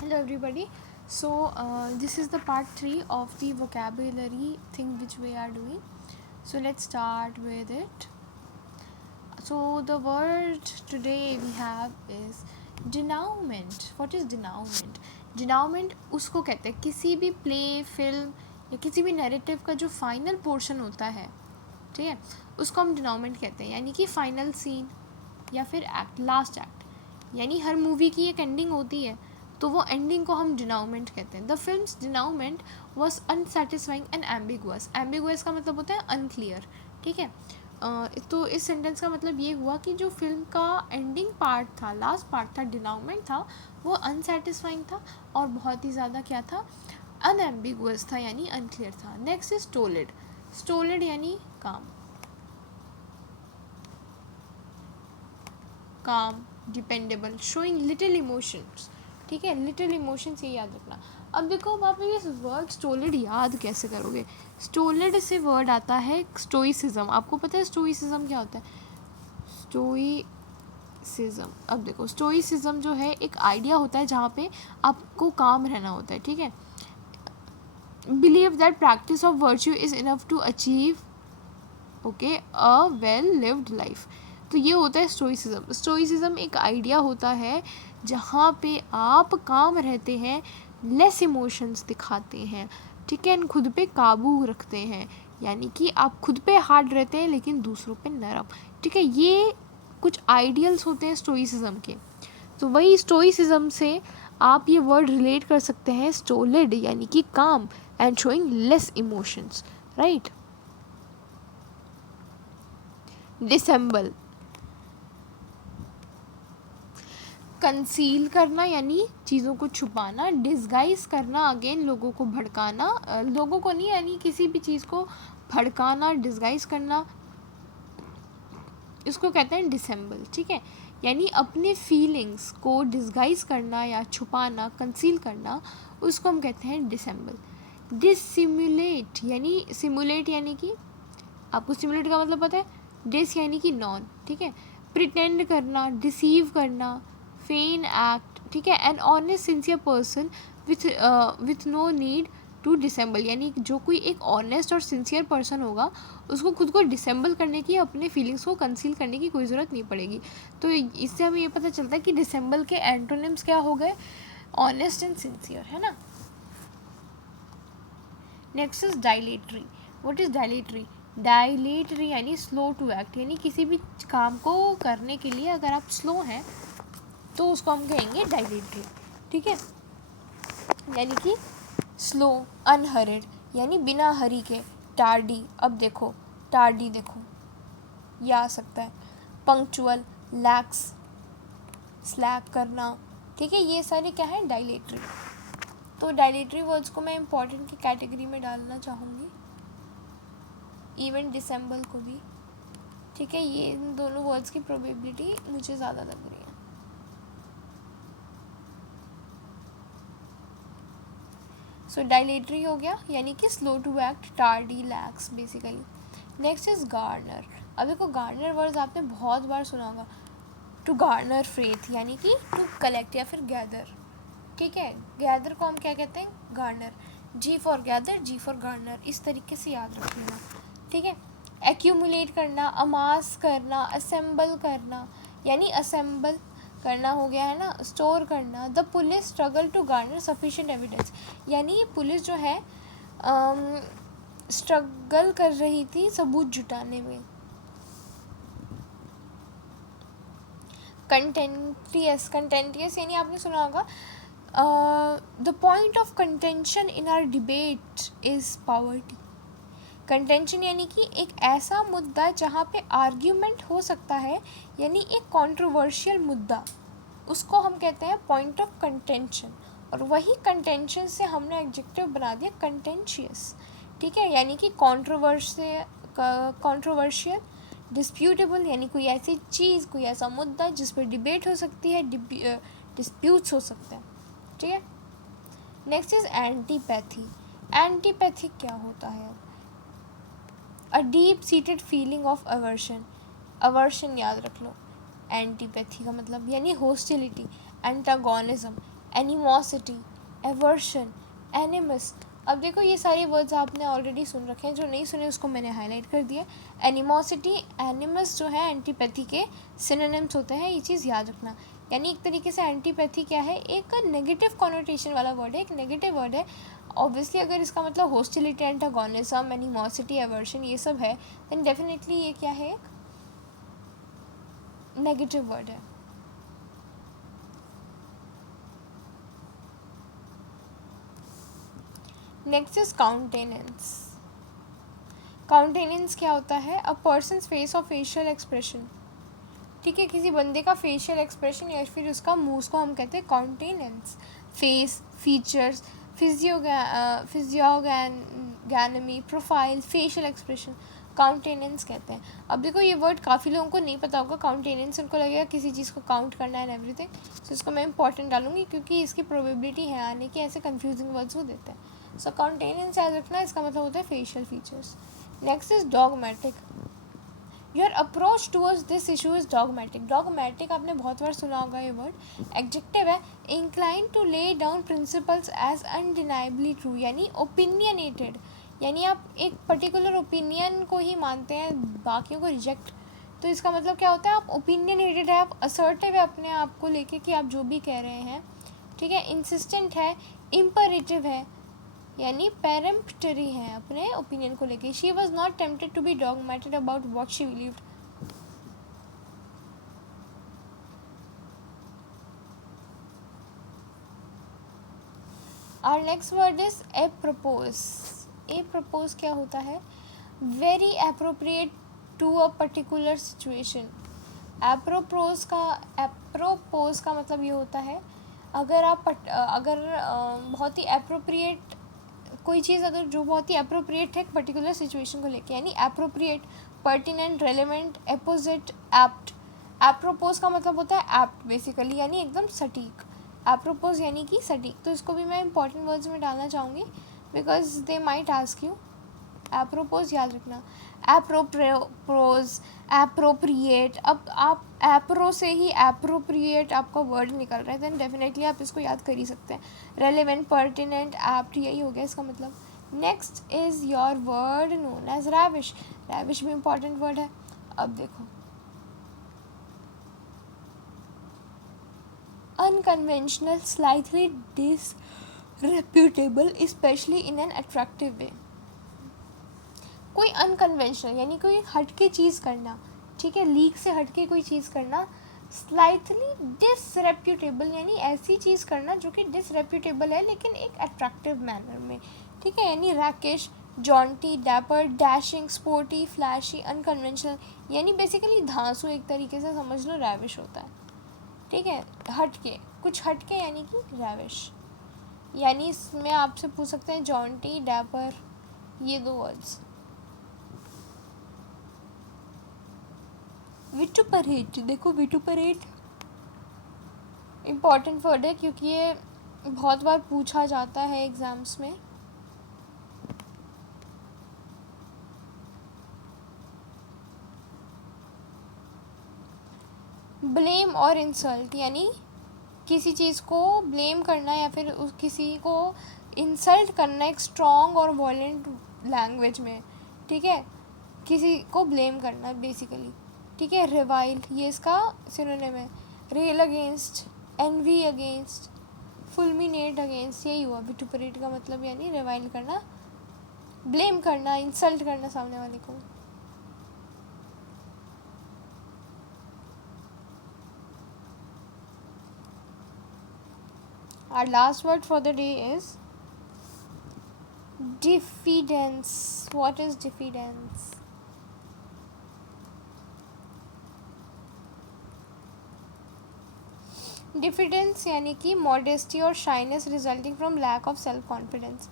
Hello everybody. This is the part 3 of the vocabulary thing which we are doing. So let's start with it. So the word today we have is denouement. What is denouement? Denouement उसको कहते हैं किसी भी play film या किसी भी narrative का जो फाइनल पोर्शन होता है, ठीक है, उसको हम denouement कहते हैं, यानी कि फाइनल सीन या फिर एक्ट, लास्ट एक्ट। यानी हर मूवी की एक एंडिंग होती है, तो वो एंडिंग को हम डिनाउमेंट कहते हैं। The film's denouement was unsatisfying and ambiguous. Ambiguous का मतलब होता है अनक्लियर, ठीक है। तो इस सेंटेंस का मतलब ये हुआ कि जो फिल्म का एंडिंग पार्ट था, लास्ट पार्ट था, डिनाउमेंट था, वो अनसेटिस्फाइंग था और बहुत ही ज़्यादा क्या था, अनएम्बिगुअस था, यानी अनक्लियर था। Next is स्टोलिड। स्टोलिड यानी काम, काम, डिपेंडेबल, शोइंग लिटिल इमोशंस, ठीक है, लिटिल इमोशंस, ये याद रखना। अब देखो आप ये वर्ड स्टोलिड याद कैसे करोगे। स्टोलिड से वर्ड आता है स्टोइसिज्म। आपको पता है स्टोइसिज्म क्या होता है? स्टोइसिज्म, अब देखो स्टोइसिज्म जो है एक आइडिया होता है जहाँ पे आपको काम रहना होता है, ठीक है। Believe that practice of virtue is enough to achieve okay a well lived life. तो ये होता है स्टोइसिज्म। स्टोइसिज्म एक आइडिया होता है जहाँ पे आप काम रहते हैं, लेस इमोशंस दिखाते हैं, ठीक है, खुद पे काबू रखते हैं, यानी कि आप खुद पे हार्ड रहते हैं लेकिन दूसरों पे नरम, ठीक है। ये कुछ आइडियल्स होते हैं स्टोइसिज्म के। तो वही स्टोइसिज्म से आप ये वर्ड रिलेट कर सकते हैं, स्टोलिड यानी कि काम, and showing less emotions, right. Disassemble, conceal करना यानी चीज़ों को छुपाना। डिस्गाइज करना, अगेन लोगों को भड़काना, लोगों को नहीं यानी किसी भी चीज़ को भड़काना, डिस्गाइज करना, इसको कहते हैं डिसेंबल, ठीक है। यानी अपने फीलिंग्स को डिस्गाइज करना या छुपाना, कंसील करना, उसको हम कहते हैं डिसेंबल। डिसिमुलेट यानी, सिमुलेट यानी कि, आपको सिमुलेट का मतलब पता है? डिस यानी कि नॉन, ठीक है। प्रिटेंड करना, डिसीव करना, फेन एक्ट, ठीक है। An honest sincere person with no need to dissemble, यानी जो कोई एक ऑनेस्ट और सिंसियर पर्सन होगा उसको खुद को डिसेंबल करने की, अपने फीलिंग्स को कंसील करने की कोई ज़रूरत नहीं पड़ेगी। तो इससे हमें ये पता चलता है कि डिसेंबल के एंटोनिम्स क्या हो गए, ऑनेस्ट एंड सिंसियर, है ना। Next is dilatory. What is dilatory? Dilatory यानी स्लो टू एक्ट, यानी किसी भी काम को करने के लिए अगर आप स्लो हैं तो उसको हम कहेंगे डायलेटरी, ठीक है। यानी कि स्लो, अनहरिड यानी बिना हरी के। टार्डी, अब देखो टार्डी, देखो ये आ सकता है। पंक्चुअल, लैक्स, स्लैक करना, ठीक है, ये सारे क्या है, डायलेटरी। तो डायलेटरी वर्ड्स को मैं इम्पॉर्टेंट की कैटेगरी में डालना चाहूँगी, इवन डिसेंबल को भी, ठीक है। ये इन दोनों वर्ड्स की प्रोबेबिलिटी मुझे ज़्यादा लग रही है। सो डायलेटरी हो गया यानी कि slow to act, tardy, lax basically. Next is garner. अब देखो गार्नर वर्ड्स आपने बहुत बार सुना होगा। टू गार्नर फेथ यानी कि टू कलेक्ट या फिर गैदर, ठीक है। गैदर को हम क्या कहते हैं, garner. G for gather, G for garner, इस तरीके से याद रखिएगा, ठीक है। एक्यूमुलेट करना, अमास करना, असेंबल करना, यानी असेंबल करना हो गया, है ना, स्टोर करना। The police struggle to garner sufficient evidence, यानी पुलिस जो है स्ट्रगल कर रही थी सबूत जुटाने में। कंटेंटियस, कंटेंटियस यानी आपने सुना होगा the point of contention in are debate is poverty. Contention यानी कि एक ऐसा मुद्दा जहाँ पे आर्ग्यूमेंट हो सकता है, यानी एक कंट्रोवर्शियल मुद्दा, उसको हम कहते हैं पॉइंट ऑफ कंटेंशन। और वही कंटेंशन से हमने एडजेक्टिव बना दिया कंटेंशियस, ठीक है। यानी कि कंट्रोवर्शियल, डिस्प्यूटेबल यानी कोई ऐसी चीज़, कोई ऐसा मुद्दा जिस पर डिबेट हो सकती है, डिस्प्यूट्स हो सकते हैं, ठीक है। Next is antipathy. एंटीपैथी क्या होता है? A deep seated feeling of aversion. Aversion याद रख लो, एंटीपैथी का मतलब यानी होस्टिलिटी। Antagonism animosity, aversion, एनिमस। अब देखो ये सारे वर्ड्स आपने ऑलरेडी सुन रखे हैं, जो नहीं सुने उसको मैंने हाईलाइट कर दिया। एनिमोसिटी, एनिमस जो है एंटीपैथी के सिनोनिम्स होते हैं, ये चीज़ याद रखना। यानी एक तरीके से एंटीपैथी क्या है, एक नेगेटिव कॉनोटेशन वाला वर्ड है, एक नेगेटिव वर्ड है। ऑब्वियसली अगर इसका मतलब हॉस्टिलिटी, एंटागोनिज्म, एनिमोसिटी, एवर्शन ये सब है, देन डेफिनेटली ये क्या है, एक नेगेटिव वर्ड है। Next is countenance. काउंटेनेंस क्या होता है, अ पर्सन्स फेस और फेशियल एक्सप्रेशन। ठीक है, किसी बंदे का फेशियल एक्सप्रेशन या फिर उसका मुंह को हम कहते हैं countenance. Face, features, physiognomy, profile, facial expression, countenance कहते हैं। अब देखो ये वर्ड काफ़ी लोगों को नहीं पता होगा। काउंटेनेंस उनको लगेगा किसी चीज़ को काउंट करना है एंड एवरीथिंग, सो इसको मैं इंपॉर्टेंट डालूंगी क्योंकि इसकी प्रोबेबिलिटी है आने की, ऐसे कंफ्यूजिंग वर्ड्स वो देते हैं। सो काउंटेनेंस याद रखना, इसका मतलब होता है facial features. Next is dogmatic. Your approach towards this issue is dogmatic. Dogmatic आपने बहुत बार सुना होगा ये वर्ड, एडजेक्टिव है। Incline to lay down principles as undeniably true, यानी ओपिनियनेटेड, यानी आप एक पर्टिकुलर ओपिनियन को ही मानते हैं, बाकियों को रिजेक्ट। तो इसका मतलब क्या होता है, आप ओपिनियनेटेड है, आप असर्टिव है अपने आप को लेके कि आप जो भी कह रहे हैं। ठीक है, इंसिस्टेंट है, इम्परेटिव है, यानी पेरेम्पटरी है अपने ओपिनियन को लेके। She was not tempted to be dogmated about what she believed. Our next word is apropos. Apropos क्या होता है, very appropriate to a particular situation. Apropos का मतलब ये होता है, अगर आप बहुत ही अप्रोप्रिएट कोई चीज़, अगर जो बहुत ही अप्रोप्रिएट है एक पर्टिकुलर सिचुएशन को लेके, यानी अप्रोप्रिएट, पर्टिनेंट, रेलेवेंट, एपोजिट, एप्ट। एप्रोपोज का मतलब होता है एप्ट बेसिकली, यानी एकदम सटीक। एप्रोपोज यानी कि सटीक। तो इसको भी मैं इंपॉर्टेंट वर्ड्स में डालना चाहूँगी because they might ask you. Apropos याद रखना, एप्रोप्रोज, एप्रोप्रिएट। अब आप एप्रो से ही एप्रोप्रिएट आपका वर्ड निकल रहा है, देन डेफिनेटली आप इसको याद कर ही सकते हैं। रेलेवेंट, पर्टिनेंट, एप्ट, यही हो गया इसका मतलब। Next is your word known as ravish. Ravish भी इंपॉर्टेंट वर्ड है। अब देखो, unconventional, slightly disreputable, especially in an attractive way. कोई अनकन्वेंशनल यानी कोई हटके चीज़ करना, ठीक है, लीक से हटके कोई चीज़ करना। स्लाइटली डिसरेप्यूटेबल यानी ऐसी चीज़ करना जो कि डिसरेप्यूटेबल है लेकिन एक अट्रैक्टिव मैनर में। ठीक है, यानी rakish, jaunty, dapper, dashing, sporty, flashy, unconventional, यानी बेसिकली धांसू एक तरीके से समझ लो रैविश होता है। ठीक है, हटके, कुछ हटके यानी कि रैविश। यानी इसमें आपसे पूछ सकते हैं जॉन्टी, डैपर, ये दो वर्ड्स। विटुपरेट, देखो विटुपरेट इम्पॉर्टेंट वर्ड है क्योंकि ये बहुत बार पूछा जाता है एग्जाम्स में। ब्लेम और इंसल्ट, यानी किसी चीज़ को ब्लेम करना या फिर किसी को इंसल्ट करना एक स्ट्रॉन्ग और वॉयलेंट लैंग्वेज में। ठीक है, किसी को ब्लेम करना बेसिकली। ठीक है, रिवाइल, ये इसका सिनोनिम है। Rail against, envy against, fulminate against, यही हुआ विटुपरेट का मतलब, यानी रिवाइल करना, ब्लेम करना, इंसल्ट करना सामने वाले को। Our last word for the day is diffidence. What is diffidence? Diffidence यानी कि मॉडेस्टी और shyness resulting from lack of self confidence.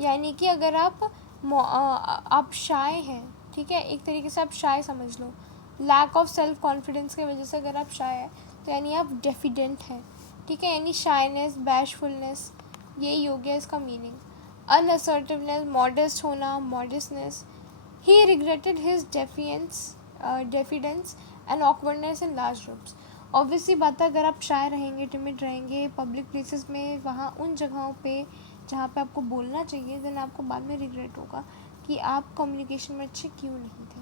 यानी कि अगर आप शाय हैं, ठीक है, एक तरीके से आप शाय समझ लो, लैक ऑफ सेल्फ कॉन्फिडेंस की वजह से अगर आप शाय हैं तो यानी आप डेफिडेंट हैं। ठीक है, यानी शाइनेस, बैशफुलनेस, यही हो गया इसका मीनिंग। अनअसर्टिवनेस, मॉडेस्ट होना, modestness. He regretted his diffidence and awkwardness in large groups. Obviously बात है, अगर आप शाय रहेंगे, टिमिड रहेंगे पब्लिक प्लेसेस में, वहाँ उन जगहों पे जहाँ पे आपको बोलना चाहिए, देन आपको बाद में रिग्रेट होगा कि आप कम्युनिकेशन में अच्छे क्यों नहीं थे,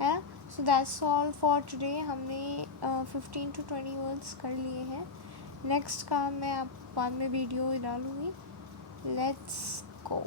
है ना। So that's all for today. हमने 15 to 20 वर्ड्स कर लिए हैं। नेक्स्ट का मैं आप बाद में वीडियो डालूँगी। Let's go.